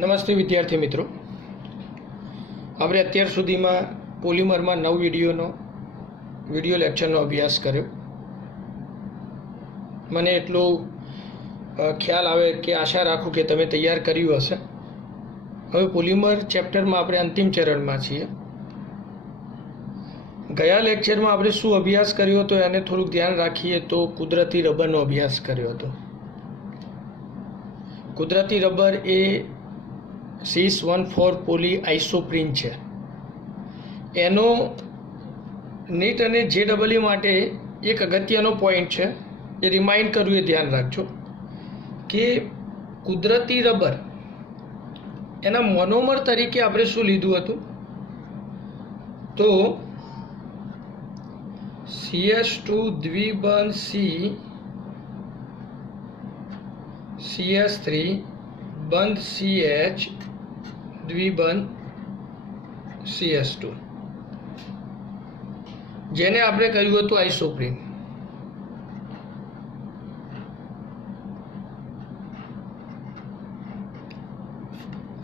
નમસ્તે વિદ્યાર્થી મિત્રો, આપણે અત્યાર સુધીમાં પોલિમરમાં 9 વિડિયો લેક્ચરનો અભ્યાસ કર્યો. મને એટલો ખ્યાલ આવે કે આશા રાખું કે તમે તૈયાર કર્યું હશે. હવે પોલિમર ચેપ્ટરમાં આપણે અંતિમ ચરણમાં છીએ. ગયા લેક્ચરમાં આપણે શું અભ્યાસ કર્યો હતો એને થોડુંક ધ્યાન રાખીએ તો કુદરતી રબરનો અભ્યાસ કર્યો હતો. કુદરતી રબર એ cis-1,4 પોલી આઇસોપ્રીન છે. એનો નીટ અને JEE માટે એક અગત્યનો પોઈન્ટ છે, એ રિમાઇન્ડ કરવું, એ ધ્યાન રાખજો કે કુદરતી રબર એના મોનોમર તરીકે આપણે શું લીધું હતું, તો CS2 દ્વિબંધ CS3 બંધ CH દ્વિબંધ CS2, જેને આપણે કહ્યું હતું આઇસોપ્રીન.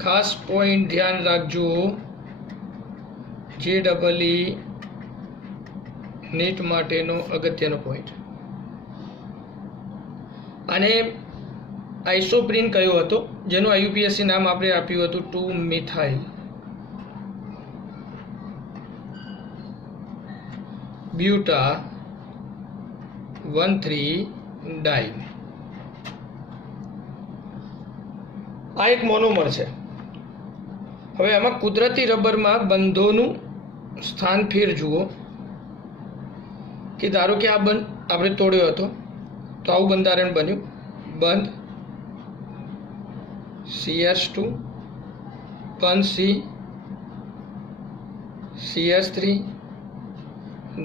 ખાસ પોઈન્ટ ધ્યાન રાખજો, JEE નીટ માટેનો અગત્યનો પોઈન્ટ. અને આઇસોપ્રીન કયો હતો, જેનું IUPAC નામ આપણે આપ્યું હતું 2-મિથાઇલ બ્યુટા 1,3-ડાઇન. આ એક મોનોમર છે. હવે આમાં કુદરતી રબરમાં બંધોનું સ્થાન ફેર જુઓ કે ધારો કે આ બંધ આપણે તોડ્યો હતો તો આવું બંધારણ બન્યું, બંધ CS2 બંધ CS3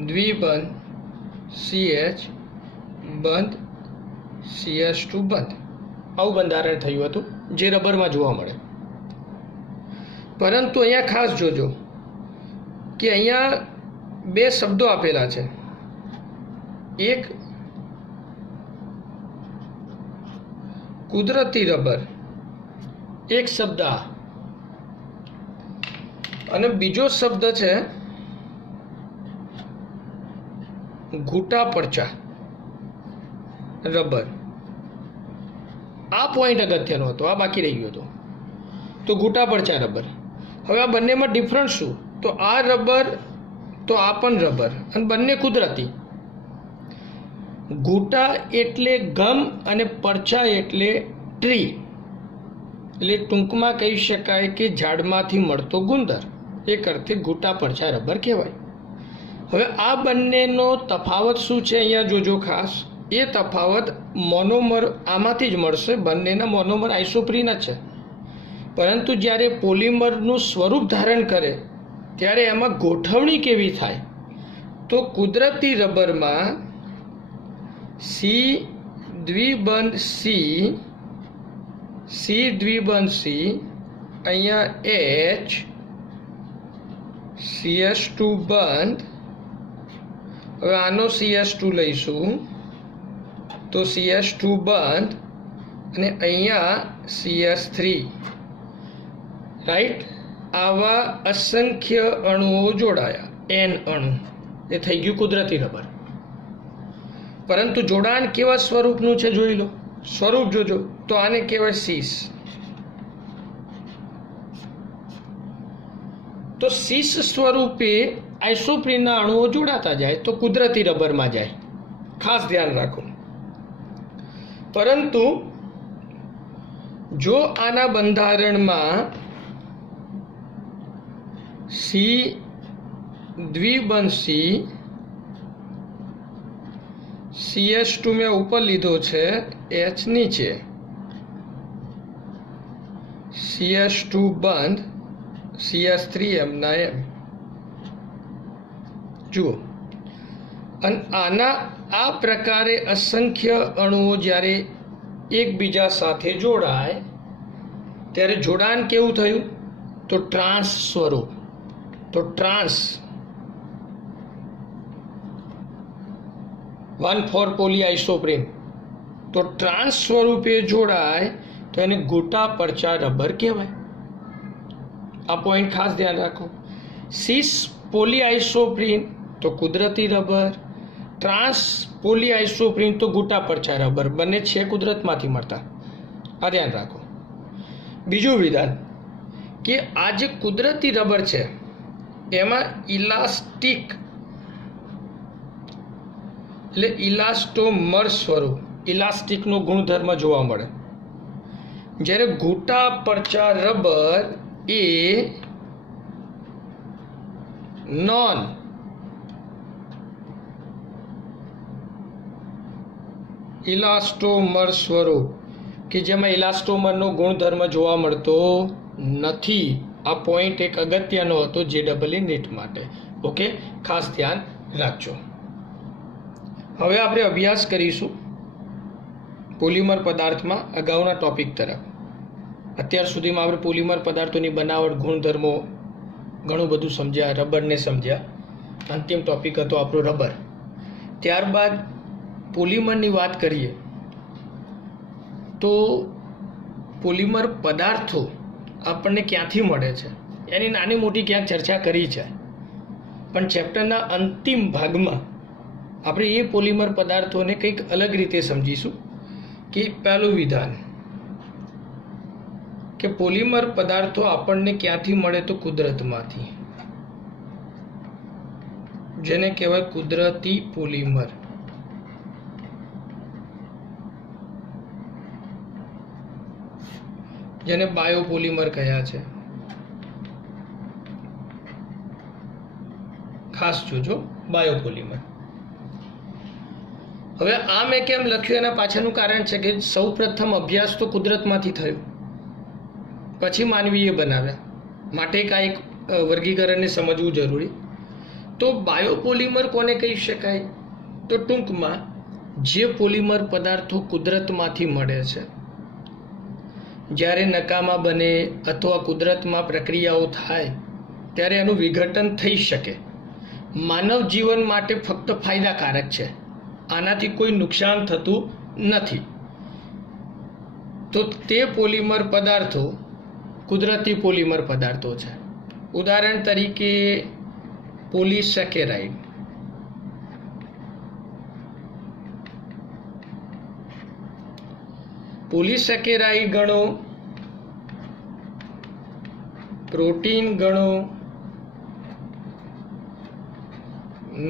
દ્વિબંધ CH બંધ CS2 બંધ. આવું બંધારણ થયું હતું જે રબરમાં જોવા મળે. પરંતુ અહીંયા ખાસ જોજો કે અહીંયા બે શબ્દો આપેલા છે. એક કુદરતી રબર, એક શબ્દ આ, અને બીજો શબ્દ છે ઘૂંટા પડચા રબર. આ પોઈન્ટ અગત્યનો હતો, આ બાકી રહી ગયો હતો. તો ઘૂંટા પડચા રબર. હવે આ બંનેમાં ડિફરન્સ શું, તો આ રબર તો આ પણ રબર, અને બંને કુદરતી. ઘૂંટા એટલે ગમ અને પડચા એટલે ટ્રી, એટલે ટૂંકમાં કહી શકાય કે ઝાડમાંથી મળતો ગુંદર. એક અર્થે ઘૂંટા પડચા રબર કહેવાય. હવે આ બંનેનો તફાવત શું છે અહીંયા જોજો ખાસ. એ તફાવત મોનોમર આમાંથી જ મળશે, બંનેના મોનોમર આઇસોપ્રીન જ છે. પરંતુ જ્યારે પોલિમરનું સ્વરૂપ ધારણ કરે ત્યારે એમાં ગોઠવણી કેવી થાય, તો કુદરતી રબરમાં C દ્વિબંધ C દ્વિબંધ C, અહીંયા H CS2 બંધ. હવે આનો CS2 લઈશું તો CS2 બંધ, અને અહીંયા CS3, રાઈટ. આવા અસંખ્ય અણુઓ જોડાયા, N અણુ, એ થઈ ગયું કુદરતી રબર. પરંતુ જોડાણ કેવા સ્વરૂપનું છે જોઈ લો, સ્વરૂપ જોજો. તો આને કહેવાય સીસ. તો સીસ સ્વરૂપે આઇસોપ્રીનના અણુઓ જોડાતા જાય તો કુદરતી રબરમાં જાય, ખાસ ધ્યાન રાખો. પરંતુ જો આના બંધારણમાં C દ્વિબંધ C, CS2 મેં ઉપર લીધો છે, H નીચે, CS2 બંધ CS3 એમના એમ. જુઓ, અને આના આ પ્રકારે અસંખ્ય અણુઓ જ્યારે એકબીજા સાથે જોડાય ત્યારે જોડાણ કેવું થયું, તો ટ્રાન્સ સ્વરૂપ. તો ટ્રાન્સ 1,4 પોલી આઇસોપ્રીન. તો ટ્રાન્સ સ્વરૂપે જોડાય તો એને ગોટા પરચા રબર કહેવાય. આ પોઈન્ટ ખાસ ધ્યાન રાખો. સિસ પોલીઆઇસોપ્રીન તો કુદરતી રબર, ટ્રાન્સ પોલીઆઇસોપ્રીન તો ગોટા પરચા રબર, બંને છે કુદરતમાંથી મળતા. આ ધ્યાન રાખો. બીજું વિધાન કે આ જે કુદરતી રબર છે એમાં ઇલાસ્ટિક એટલે ઇલાસ્ટોમર સ્વરૂપ, ઇલાસ્ટિકનો ગુણધર્મ જોવા મળે. જ્યારે ગોટા પરચા રબર એ નોન ઇલાસ્ટોમર સ્વરૂપ કે જેમાં ઇલાસ્ટોમરનો ગુણધર્મ જોવા મળતો નથી. આ પોઈન્ટ એક અગત્યનો હતો JEE નીટ માટે. ઓકે, ખાસ ધ્યાન રાખજો. હવે આપણે અભ્યાસ કરીશું પોલિમર પદાર્થમાં અગાઉના ટોપિક તરફ. અત્યાર સુધીમાં આપણે પોલિમર પદાર્થોની બનાવટ, ગુણધર્મો ઘણું બધું સમજ્યા, રબરને સમજ્યા. અંતિમ ટોપિક હતો આપણો રબર. ત્યારબાદ પોલિમરની વાત કરીએ તો પોલિમર પદાર્થો આપણને ક્યાંથી મળે છે એની નાની મોટી ક્યાંક ચર્ચા કરી છે, પણ ચેપ્ટરના અંતિમ ભાગમાં આપણે એ પોલિમર પદાર્થોને કંઈક અલગ રીતે સમજીશું. કે પહેલું વિધાન કે પોલિમર પદાર્થો આપણને ક્યાંથી મળે તો કુદરતમાંથી, જેને કહેવાય કુદરતી પોલિમર. જેને બાયોપોલિમર કહ્યા છે. ખાસ જોજો, બાયોપોલિમર. હવે આ મેં કેમ લખ્યું એના પાછળનું કારણ છે કે સૌ પ્રથમ અભ્યાસ તો કુદરતમાંથી થયો, પછી માનવીએ બનાવ્યા, માટે એક વર્ગીકરણને સમજવું જરૂરી. તો બાયોપોલિમર કોને કહી શકાય? તો ટૂંકમાં જે પોલિમર પદાર્થો કુદરતમાંથી મળે છે, જ્યારે નકામા બને અથવા કુદરતમાં પ્રક્રિયાઓ થાય ત્યારે એનું વિઘટન થઈ શકે. માનવ જીવન માટે ફક્ત ફાયદાકારક છે, આનાથી કોઈ નુકસાન થતું નથી. તો તે પોલિમર પદાર્થો કુદરતી પોલિમર પદાર્થો છે. ઉદાહરણ તરીકે પોલિસેકેરાઇડ, પોલિસેકેરાઇડ ગણો, પ્રોટીન ગણો,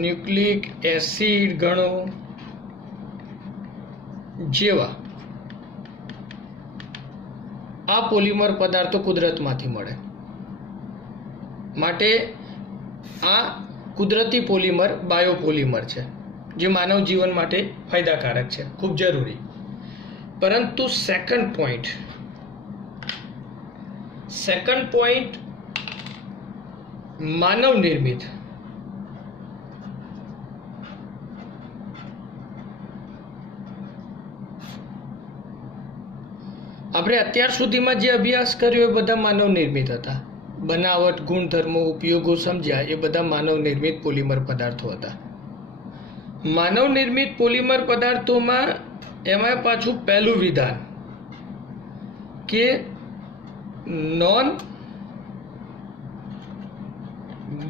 ન્યુક્લિક એસિડ ગણો જેવા આ પોલિમર પદાર્થો કુદરતમાંથી મળે. માટે આ કુદરતી પોલિમર બાયોપોલિમર છે, જે માનવ જીવન માટે ફાયદાકારક છે, ખૂબ જરૂરી. પરંતુ સેકન્ડ પોઈન્ટ માનવ નિર્મિત. આપણે અત્યાર સુધીમાં જે અભ્યાસ કર્યો એ બધા માનવ નિર્મિત હતા. બનાવટ, ગુણધર્મો, ઉપયોગો સમજ્યા એ બધા માનવ નિર્મિત પોલિમર પદાર્થો હતા. માનવ નિર્મિત પોલિમર પદાર્થોમાં એમાં પાછું પહેલું વિધાન કે નોન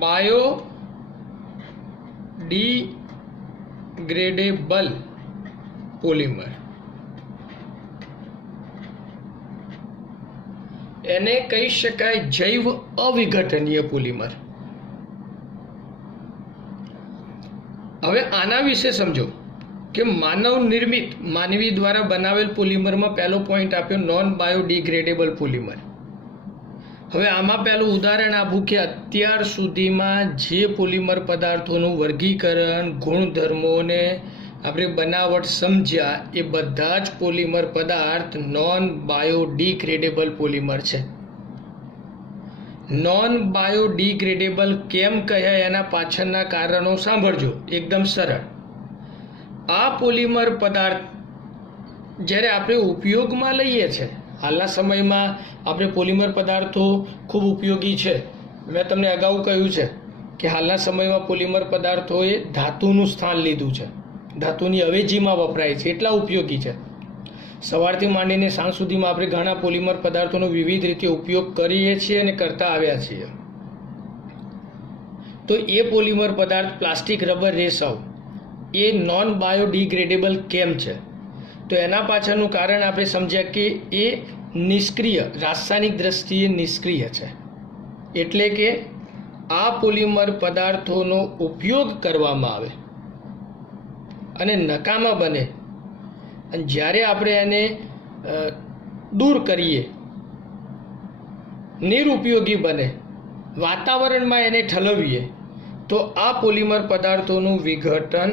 બાયોડિગ્રેડેબલ પોલિમર. એને કહી શકાય જૈવ અવિઘટનીય પોલિમર. હવે આના વિશે સમજો કે માનવ નિર્મિત, માનવી દ્વારા બનાવેલ પોલિમરમાં પહેલો પોઈન્ટ આપ્યો નોન બાયોડિગ્રેડેબલ પોલિમર. હવે આમાં પહેલું ઉદાહરણ આપું કે અત્યાર સુધીમાં જે પોલિમર પદાર્થોનું વર્ગીકરણ, ગુણધર્મોને આપણે બનાવટ સમજ્યા એ બધા જ પોલિમર પદાર્થ નોન બાયોડિગ્રેડેબલ પોલિમર છે. નોન બાયોડિગ્રેડેબલ કેમ કહ્યા એના પાછળના કારણો સાંભળજો, એકદમ સરળ. આ પોલિમર પદાર્થ જ્યારે આપણે ઉપયોગમાં લઈએ છીએ, હાલના સમયમાં આપણે પોલિમર પદાર્થો ખૂબ ઉપયોગી છે. મેં તમને અગાઉ કહ્યું છે કે હાલના સમયમાં પોલિમર પદાર્થોએ ધાતુનું સ્થાન લીધું છે, ધાતુની અવેજીમાં વપરાય છે, એટલા ઉપયોગી છે. સવારથી માંડીને સાંજ સુધીમાં આપણે ઘણા પોલિમર પદાર્થોનો વિવિધ રીતે ઉપયોગ કરીએ છીએ અને કરતા આવ્યા છીએ. તો એ પોલિમર પદાર્થ પ્લાસ્ટિક, રબર, રેસાઓ એ નોન બાયોડિગ્રેડેબલ કેમ છે? તો એના પાછળનું કારણ આપણે સમજ્યા કે એ નિષ્ક્રિય, રાસાયણિક દ્રષ્ટિએ નિષ્ક્રિય છે. એટલે કે આ પોલિમર પદાર્થોનો ઉપયોગ કરવામાં આવે અને નકામા બને, અને જ્યારે આપણે એને દૂર કરીએ, નિરુપયોગી બને, વાતાવરણમાં એને ઠલવીએ, તો આ પોલિમર પદાર્થોનું વિઘટન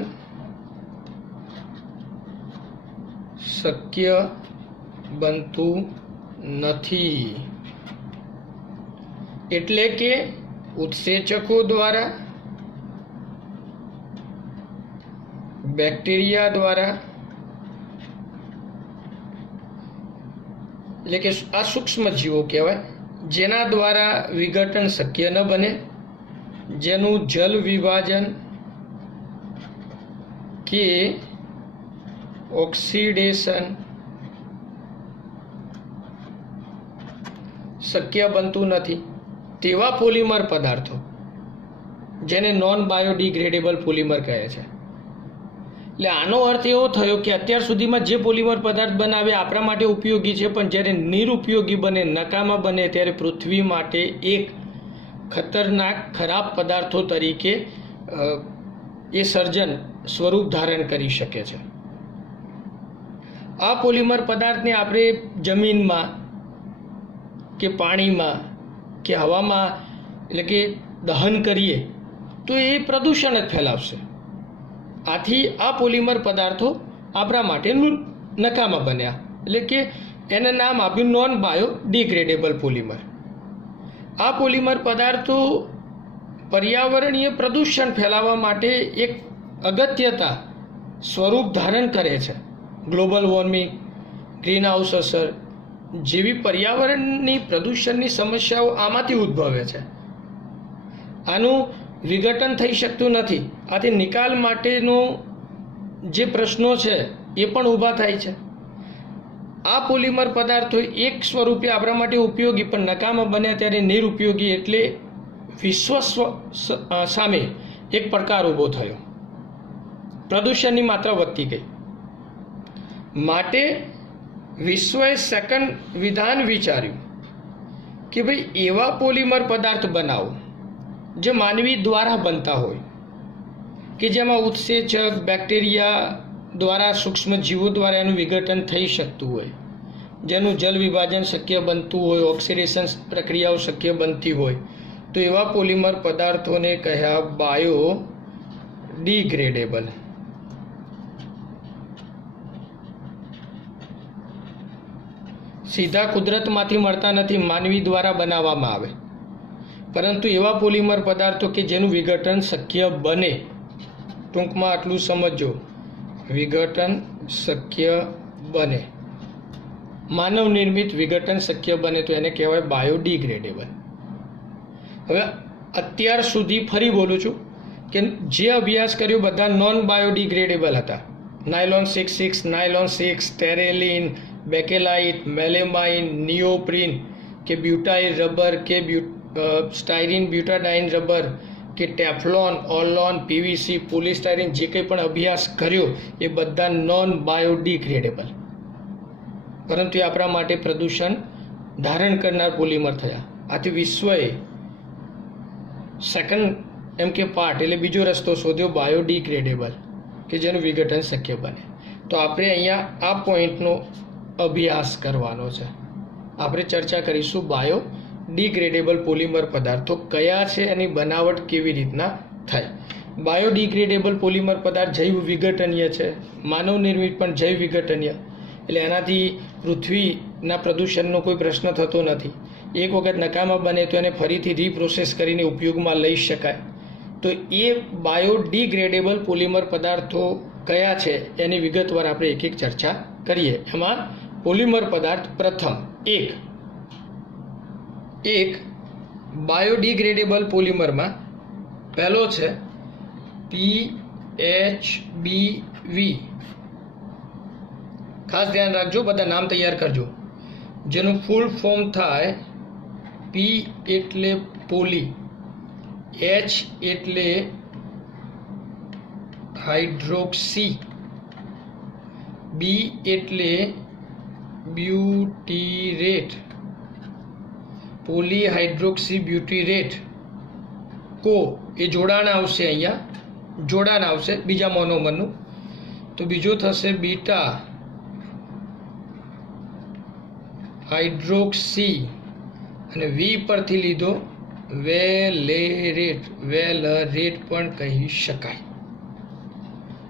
શક્ય બનતું નથી. એટલે કે ઉત્સેચકો દ્વારા, બેક્ટેરિયા દ્વારા, એટલે કે આ સૂક્ષ્મ જીવો કહેવાય, જેના દ્વારા વિઘટન શક્ય ન બને, જેનું જલ વિભાજન કે ઓક્સિડેશન શક્ય બનતું નથી, તેવા પોલિમર પદાર્થો જેને નોન બાયોડિગ્રેડેબલ પોલિમર કહે છે. એટલે આનો અર્થ એવો થયો કે અત્યાર સુધીમાં જે પોલિમર પદાર્થ બનાવ્યા આપણા માટે ઉપયોગી છે, પણ જ્યારે નિરુપયોગી બને, નકામા બને, ત્યારે પૃથ્વી માટે એક ખતરનાક ખરાબ પદાર્થો તરીકે એ સર્જન સ્વરૂપ ધારણ કરી શકે છે. આ પોલિમર પદાર્થને આપણે જમીનમાં કે પાણીમાં કે હવામાં એટલે કે દહન કરીએ તો એ પ્રદૂષણ જ ફેલાવશે. આથી આ પોલિમર પદાર્થો આપણા માટે નકામા બન્યા, એટલે કે એને નામ આપ્યું નોન બાયોડિગ્રેડેબલ પોલિમર. આ પોલિમર પદાર્થો પર્યાવરણીય પ્રદૂષણ ફેલાવવા માટે એક અગત્યતા સ્વરૂપ ધારણ કરે છે. ગ્લોબલ વોર્મિંગ, ગ્રીન હાઉસ અસર જેવી પર્યાવરણની પ્રદૂષણની સમસ્યાઓ આમાંથી ઉદ્ભવે છે. આનું વિઘટન થઈ શકતું નથી. આથી નિકાલ માટેનો જે પ્રશ્નો છે એ પણ ઊભા થાય છે. આ પોલિમર પદાર્થો એક સ્વરૂપે આપણા માટે ઉપયોગી પણ નકામા બન્યા ત્યારે નિરુપયોગી, એટલે વિશ્વ સામે એક પડકાર ઊભો થયો. પ્રદૂષણની માત્રા વધતી ગઈ. માટે વિશ્વએ સેકન્ડ વિધાન વિચાર્યું કે ભાઈ એવા પોલિમર પદાર્થ બનાવો જે માનવી દ્વારા બનતા હોય, કે જેમાં ઉત્સેચક, બેક્ટેરિયા દ્વારા, સૂક્ષ્મ જીવો દ્વારા એનું વિઘટન થઈ શકતું હોય, જેનું જલ વિભાજન શક્ય બનતું હોય, ઓક્સિડેશન પ્રક્રિયાઓ શક્ય બનતી હોય. તો એવા પોલિમર પદાર્થોને કહ્યા બાયોડિગ્રેડેબલ. સીધા કુદરતમાંથી મળતા નથી, માનવી દ્વારા બનાવવામાં આવે, પરંતુ એવા પોલિમર પદાર્થો કે જેનું વિઘટન શક્ય બને. ટૂંકમાં આટલું સમજો, વિઘટન શક્ય બને, માનવ નિર્મિત વિઘટન શક્ય બને, તો એને કહેવાય બાયોડિગ્રેડેબલ. હવે અત્યાર સુધી ફરી બોલું છું કે જે અભ્યાસ કર્યો બધા નોન બાયોડિગ્રેડેબલ હતા. નાયલોન 66, નાયલોન 6, સ્ટેરેલિન, બેકેલાઇટ, મેલેમાઇન, નિયોપ્રીન કે બ્યુટાઇલ રબર કે સ્ટાયરીન બ્યુટાડાઇન રબર કે ટેફલોન, ઓલોન, પીવીસી, પોલિસ્ટાયરીન, જે કંઈ પણ અભ્યાસ કર્યો એ બધા નોન બાયોડિગ્રેડેબલ, પરંતુ એ આપણા માટે પ્રદૂષણ ધારણ કરનાર પોલિમર થયા. આથી વિશ્વએ સેકન્ડ એમ કે પાર્ટ એટલે બીજો રસ્તો શોધ્યો બાયોડિગ્રેડેબલ, કે જેનું વિઘટન શક્ય બને. તો આપણે અહીંયા આ પોઈન્ટનો અભ્યાસ કરવાનો છે. આપણે ચર્ચા કરીશું બાયોડિગ્રેડેબલ પોલિમર પદાર્થો કયા છે, એની બનાવટ કેવી રીતના થાય. બાયોડિગ્રેડેબલ પોલિમર પદાર્થ જૈવ વિઘટનીય છે, માનવ નિર્મિત પણ જૈવ વિઘટનીય, એટલે એનાથી પૃથ્વીના પ્રદૂષણનો કોઈ પ્રશ્ન થતો નથી. એક વખત નકામા બને તો એને ફરીથી રીપ્રોસેસ કરીને ઉપયોગમાં લઈ શકાય. તો એ બાયોડિગ્રેડેબલ પોલિમર પદાર્થો કયા છે એની વિગતવાર આપણે એક એક ચર્ચા કરીએ. એમાં પોલિમર પદાર્થ પ્રથમ એક બાયોડિગ્રેડેબલ પોલિમરમાં પહેલો છે PHBV, ખાસ ધ્યાન રાખજો, બધા નામ તૈયાર કરજો. જેનું ફૂલ ફોર્મ થાય પી એટલે પોલી, એચ એટલે હાઇડ્રોક્સી, બી એટલે બ્યુટીરેટ, પોલી હાઇડ્રોક્સી બ્યુટીરેટ. કો એ જોડાણ આવશે, અહીંયા જોડાણ આવશે બીજા મોનોમરનું. તો બીજું થશે બીટા હાઇડ્રોક્સી અને વી પરથી લીધો વેલેરેટ, વેલરેટ પણ કહી શકાય.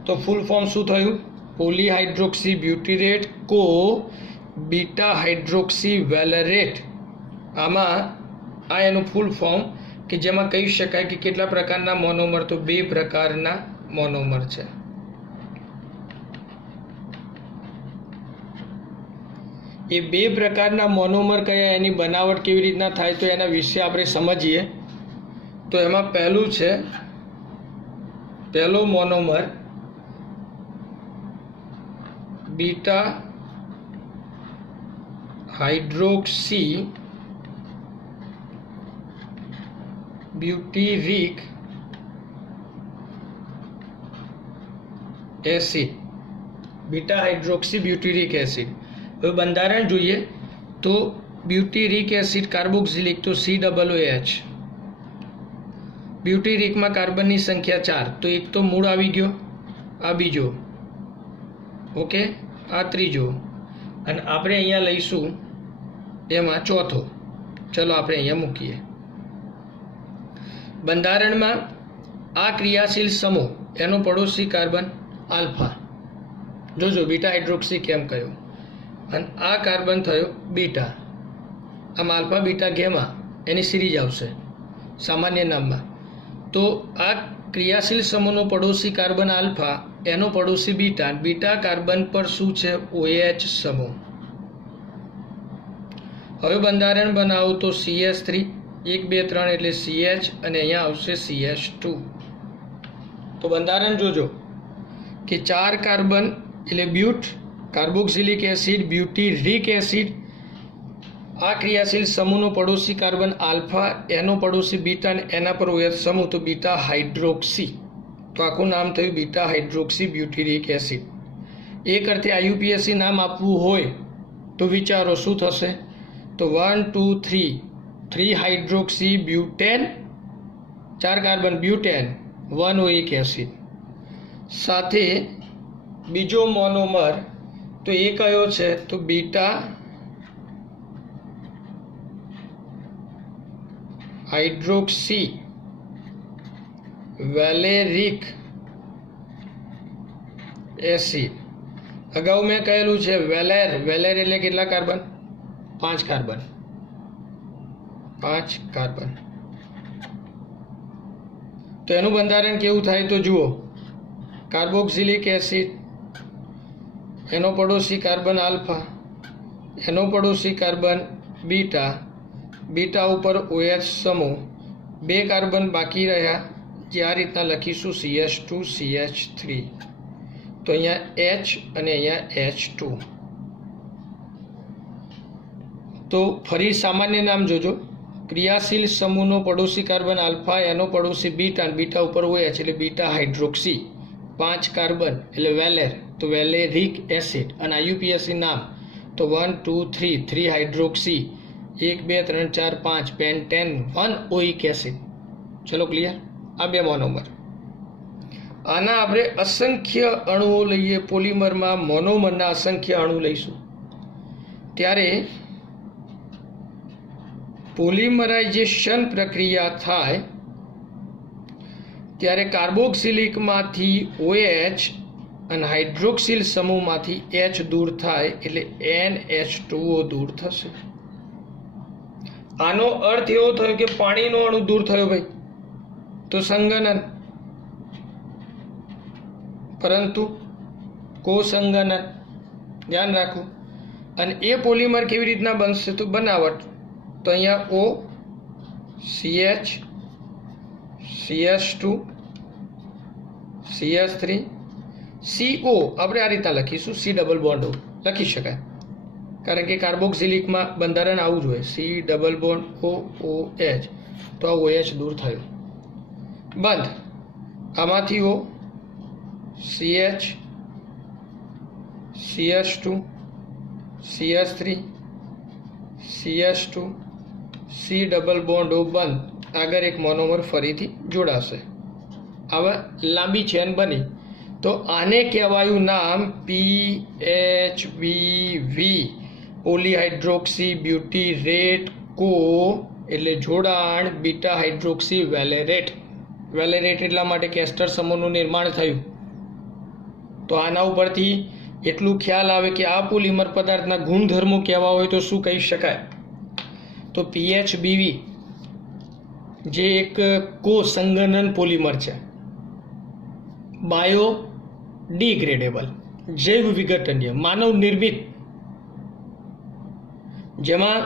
તો ફૂલ ફોર્મ શું થયું? પોલી હાઇડ્રોક્સી બ્યુટીરેટ કો બીટા હાઇડ્રોક્સી વેલરેટ. આમાં આ એનું ફૂલ ફોર્મ કે જેમાં કહી શકાય કે કેટલા પ્રકારના મોનોમર? તો 2 પ્રકારના મોનોમર છે. એ 2 પ્રકારના મોનોમર કયા, એની બનાવટ કેવી રીતના થાય, તો એના વિશે આપણે સમજીએ. તો એમાં પહેલું છે, પહેલો monomer beta hydroxy butyric acid, beta hydroxy butyric acid. હવે બંધારણ જોઈએ તો બ્યુટીરિક એસિડ કાર્બોક્સિલિક, તો COOH. બ્યુટીરિકમાં કાર્બનની સંખ્યા 4, તો એક તો મૂળ આવી ગયો, આ બીજો, ઓકે, આ ત્રીજો, અને આપણે અહીંયા લઈશું એમાં ચોથો. ચલો આપણે અહીંયા મૂકીએ. બંધારણમાં આ ક્રિયાશીલ સમૂહ એનો પડોશી કાર્બન આલ્ફા, જોજો બીટા હાઇડ્રોક્સી કેમ કહ્યું, અને આ કાર્બન થયો બીટા. આમ આલ્ફા બીટા ગેમા એની સિરીઝ આવશે સામાન્ય નામમાં. તો આ ક્રિયાશીલ સમૂહનો પડોશી કાર્બન આલ્ફા, એનો પડોશી બીટા. બીટા કાર્બન પર શું છે? OH સમૂહ. હવે બંધારણ બનાવો તો CH3, 1 2 3 એટલે CH, અને અહીંયા આવશે CH2. તો બંધારણ જોજો કે 4 કાર્બન એટલે બ્યુટ, કાર્બોક્સિલિક એસિડ, બ્યુટીરિક એસિડ. આ ક્રિયાશીલ સમૂહનો પડોશી કાર્બન આલ્ફા, એનો પડોશી બીટા, અને એના પર OH સમૂહ, તો બીટા હાઇડ્રોક્સી. તો આખું નામ થયું બીટા હાઇડ્રોક્સી બ્યુટીરિક એસિડ. એક અર્થે IUPAC નામ આપવું હોય તો વિચારો શું થશે? તો 1 2 3, 3 hydroxy butane, 4 carbon butane, 1 ઓઇક acid. સાથે બીજો મોનોમર તો એ કયો છે? તો બીટા હાઇડ્રોક્સી વેલેરિક એસિડ. અગાઉ મેં કહેલું છે વેલેર, વેલેર એટલે કેટલા કાર્બન? 5 carbon, 5 carbon. તો એનું બંધારણ કેવું થાય તો જુઓ, કાર્બોક્સિલિક એસિડ, એનો પડોશી કાર્બન આલ્ફા, એનો પડોશી કાર્બન બીટા, બીટા ઉપર OH સમૂહ, 2 કાર્બન બાકી રહ્યા, જે આ રીતના લખીશું CH2 CH3. તો અહીંયા H અને અહીંયા H2. તો ફરી સામાન્ય નામ જોજો, ક્રિયાશીલ સમૂહનો પડોશી કાર્બન આલ્ફા, એનો પડોશી બીટા, બીટા ઉપર OH એટલે બીટા હાઇડ્રોક્સી, 5 કાર્બન એટલે વેલેર, તો વેલેરિક એસિડ. અને IUPAC નામ તો 1 2 3, 3 હાઇડ્રોક્સી, 1 2 3 4 5 પેન્ટેન, 1 ઓઇક એસિડ. ચલો ક્લિયર? આ 2 મોનોમર. આના આપણે અસંખ્ય અણુઓ લઈએ, પોલિમરમાં મોનોમરના અસંખ્ય અણુ લઈશું ત્યારે પોલિમરાઇઝેશન પ્રક્રિયા થાય ત્યારે કાર્બોક્સિલિકમાંથી OH અને હાઇડ્રોક્સિલ સમૂહમાંથી H દૂર થાય એટલે NH2O દૂર થશે. આનો અર્થ એવો થયો કે પાણીનો અણુ દૂર થયો ભાઈ, તો સંગનન, પરંતુ કોસંગનન ધ્યાન રાખો. અને એ પોલિમર કેવી રીતના બનશે? તો બનાવટ તો અહીંયા O CH CH2 CH3 CO આપણે આ રીતના લખીશું, C ડબલ બોન્ડ O લખી શકાય, કારણ કે કાર્બોક્સિલિકમાં બંધારણ આવું જ હોય, સી ડબલ બોન્ડ OOH, તો આ OH દૂર થયું. બંધ. આમાંથી O, CH, CH2, CH3, CH2, C double bond O બંધ. આગળ એક મોનોમર ફરીથી જોડાશે. આવા લાંબી ચેન બની. તો આને કહેવાયું નામ PHBV, પોલીહાઇડ્રોક્સી બ્યુટીરેટ કો, એટલે જોડાણ બીટા હાઇડ્રોક્સી વેલેરેટ. વેલેરેટ એટલા માટે કે એસ્ટર સમૂહનું નિર્માણ થયું. તો આના ઉપરથી એટલું ખ્યાલ આવે કે આ પોલિમર પદાર્થના ગુણધર્મો કેવા હોય તો શું કહી શકાય? તો PHBV જે એક કોસંગનન પોલિમર છે, બાયો ડિગ્રેડેબલ, જૈવ વિઘટનીય, માનવ નિર્મિત, જેમાં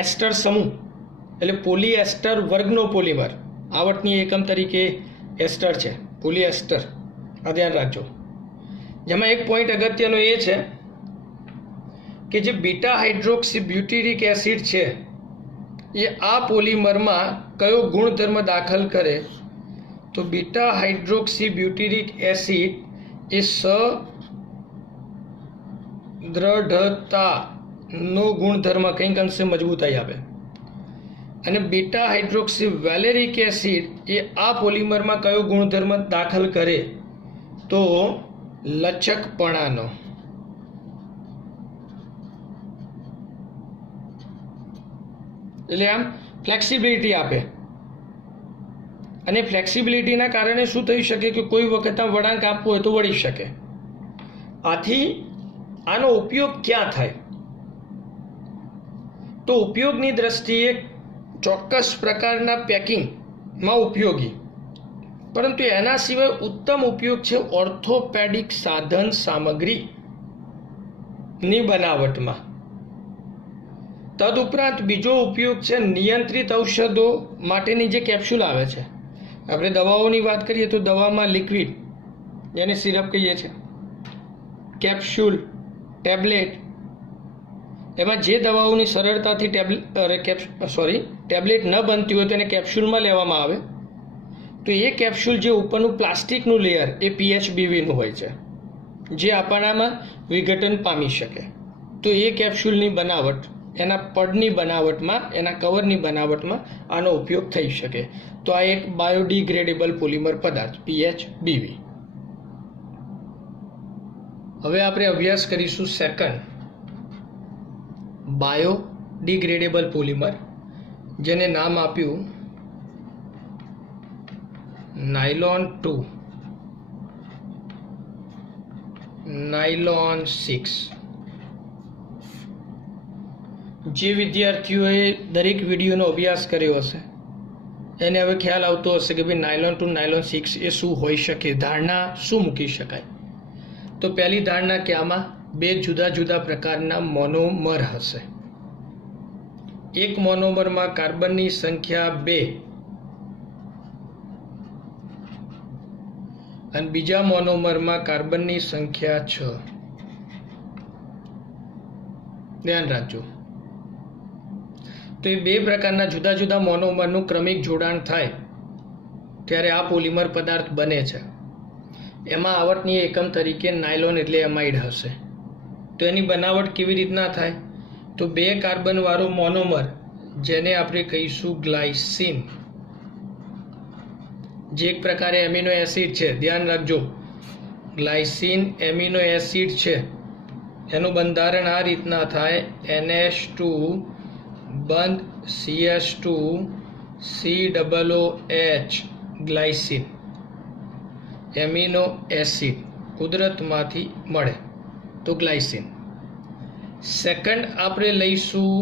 એસ્ટર સમૂહ એટલે પોલીએસ્ટર વર્ગનો પોલિમર, આવર્તની એકમ તરીકે એસ્ટર છે, પોલીએસ્ટર, આ ધ્યાન રાખજો. જેમાં એક પોઈન્ટ અગત્યનો એ છે કે જે બીટા હાઇડ્રોક્સી બ્યુટીરિક એસિડ છે એ આ પોલિમરમાં કયો ગુણધર્મ દાખલ કરે? તો બીટા હાઇડ્રોક્સી બ્યુટીરિક એસિડ એ સદ્રઢતાનો ગુણધર્મ કંઈક અંશે મજબૂતાઈ આપે, અને બીટા હાઇડ્રોક્સી વેલેરિક એસિડ એ આ પોલિમરમાં કયો ગુણધર્મ દાખલ કરે? તો લચકપણાનો. એટલે આમ ફ્લેક્સિબિલિટી આપે, અને ફ્લેક્સિબિલિટીના કારણે શું થઈ શકે કે કોઈ વખત આમ વળાંક આપવો હોય તો વળી શકે. આથી આનો ઉપયોગ ક્યાં થાય? તો ઉપયોગની દ્રષ્ટિએ ચોક્કસ પ્રકારના પેકિંગમાં ઉપયોગી, પરંતુ એના સિવાય ઉત્તમ ઉપયોગ છે ઓર્થોપેડિક સાધન સામગ્રીની બનાવટમાં. તદુપરાંત બીજો ઉપયોગ છે નિયંત્રિત ઔષધો માટેની જે કેપ્સ્યુલ આવે છે. આપણે દવાઓની વાત કરીએ તો દવામાં લિક્વિડ, જેને સિરપ કહીએ છીએ, કેપ્સ્યુલ, ટેબ્લેટ, એમાં જે દવાઓની સરળતાથી ટેબ્લેટ ન બનતી હોય તો એને કેપ્સ્યુલમાં લેવામાં આવે. તો એ કેપ્સ્યુલ જે ઉપરનું પ્લાસ્ટિકનું લેયર એ PHBVનું હોય છે, જે આપણામાં વિઘટન પામી શકે. તો એ કેપ્સ્યુલની બનાવટ, એના પડની બનાવટમાં, એના કવરની બનાવટમાં આનો ઉપયોગ થઈ શકે. તો આ એક બાયોડિગ્રેડેબલ પોલિમર પદાર્થ PHBV. હવે આપણે અભ્યાસ કરીશું સેકન્ડ, બાયોડિગ્રેડેબલ પોલિમર, જેને નામ આપ્યું નાયલોન 2, નાયલોન 6. જે વિદ્યાર્થીઓએ દરેક વિડીયોનો અભ્યાસ કર્યો હશે એને હવે ખ્યાલ આવતો હશે કે ભાઈ નાયલોન 2, નાયલોન 6 એ શું હોઈ શકે, ધારણા શું મૂકી શકાય? તો પહેલી ધારણા કે આમાં બે જુદા જુદા પ્રકારના મોનોમર હશે. એક મોનોમરમાં કાર્બનની સંખ્યા 2 અને બીજા મોનોમરમાં કાર્બનની સંખ્યા 6. ધ્યાન રાખજો. તો એ બે પ્રકારના જુદા જુદા મોનોમરનું ક્રમિક જોડાણ થાય ત્યારે આ પોલિમર પદાર્થ બને છે. એમાં આવર્તની એકમ તરીકે નાયલોન એટલે એમાઇડ હશે. તો એની બનાવટ કેવી રીતના થાય? તો 2 કાર્બનવાળો મોનોમર, જેને આપણે કહીશું ગ્લાયસીન, જે એક પ્રકારે એમિનો એસિડ છે, ધ્યાન રાખજો, ગ્લાયસીન એમિનો એસિડ છે. એનું બંધારણ આ રીતના થાય: NH2 બંધ CH2 COOH, glycine amino acid કુદરતમાંથી મળે તો ગ્લાયસીન. સેકન્ડ આપણે લઈશું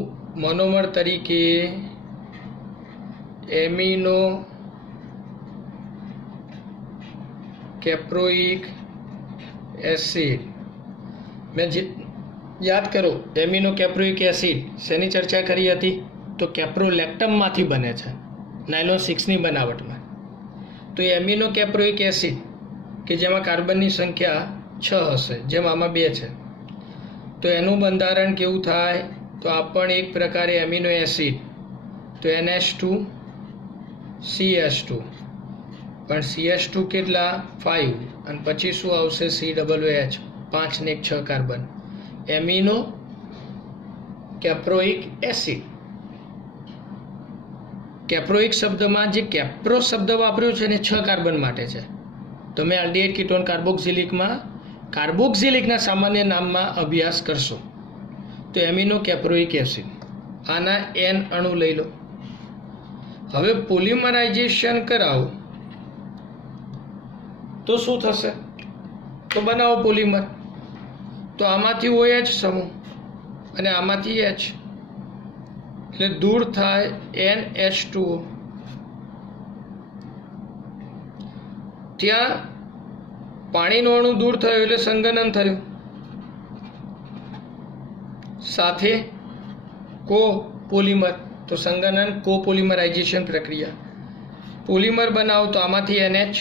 મોનોમર તરીકે એમિનો કેપ્રોઇક એસિડ. મેં યાદ કરો, એમિનો કેપ્રોઇક એસિડ શેની ચર્ચા કરી હતી? તો કેપ્રોલેક્ટમમાંથી બને છે, નાયલોન 6ની બનાવટમાં. તો એમિનો કેપ્રોઇક એસિડ કે જેમાં કાર્બનની સંખ્યા 6 હશે, જેમ આમાં 2 છે, તો એનું બંધારણ કેવું થાય? તો આ પણ એક પ્રકારે એમિનો એસિડ, તો NH2 CH2, પણ CH2 કેટલા? 5, અને પછી શું આવશે? COOH, 5 ને 6 કાર્બન, એમિનો કેપ્રોઇક એસિડ. કેપ્રોઇક શબ્દમાં જે કેપ્રો શબ્દ વાપર્યો છે ને 6 કાર્બન માટે છે. તમે આલ્ડીહાઇડ કીટોન કાર્બોક્સિલિકના સામાન્ય નામમાં અભ્યાસ કરશો તો એમિનો કેપ્રોઇક એસિડ. આના N અણુ લઈ લો. હવે પોલિમરાઇઝેશન કરાવો તો શું થશે? તો બનાવો પોલિમર. તો આમાંથી OH સમૂહ અને આમાંથી H, એટલે દૂર થાય NH2O. ત્યાં પાણીનો અણુ દૂર થયો એટલે સંગનન થયું, સાથે કોપોલિમર, તો સંગનન કોપોલિમરાઇઝેશન પ્રક્રિયા. પોલિમર બનાવો તો આમાંથી NH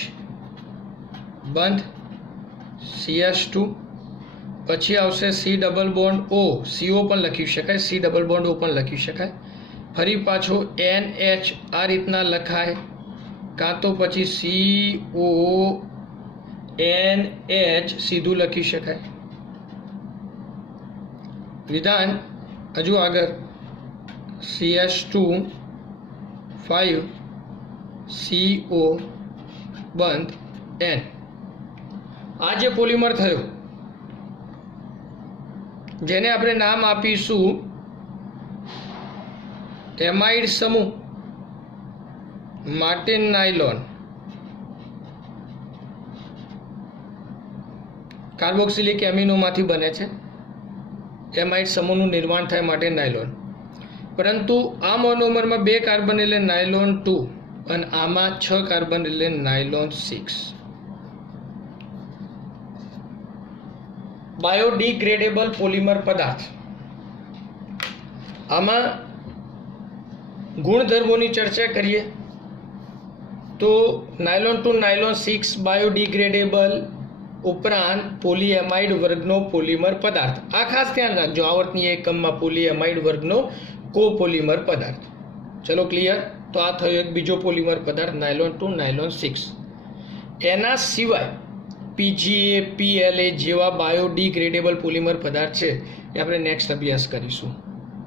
બંધ, CH2, પછી આવશે C double bond O, CO પણ લખી શકાય, C ડબલ બોન્ડ O પણ લખી શકાય. ફરી પાછો NH આ રીતના લખાય, કાં તો પછી CONH સીધું લખી શકાય. વિધાન હજુ આગળ, CH2 5 CO બંધ N. આ જે પોલિમર થયો જેને આપણે નામ આપીશું એમાઇડ સમૂહ માટે નાયલોન. કાર્બોક્સિલિક એમિનોમાંથી બને છે એમાઇડ સમૂહનું નિર્માણ થાય માટે નાયલોન. પરંતુ આ મોનોમરમાં 2 કાર્બન એટલે નાયલોન 2 અને આમાં 6 કાર્બન એટલે નાયલોન 6. બાયોડિગ્રેડેબલ પોલિમર પદાર્થ. આમાં ગુણધર્મોની ચર્ચા કરીએ તો નાયલોન 2 નાયલોન 6 બાયોડિગ્રેડેબલ ઉપરાંત પોલીએમાઇડ વર્ગનો પોલિમર પદાર્થ. આ ખાસ ધ્યાન રાખજો, આવર્તનીય એકમમાં પોલીએમાઇડ વર્ગનો કોપોલિમર પદાર્થ. ચલો ક્લિયર? તો આ થયો એક બીજો પોલિમર પદાર્થ નાયલોન 2 નાયલોન 6. એના સિવાય PGA PLA જેવા બાયોડિગ્રેડેબલ પોલિમર પદાર્થ છે એ આપણે નેક્સ્ટ અભ્યાસ કરીશું.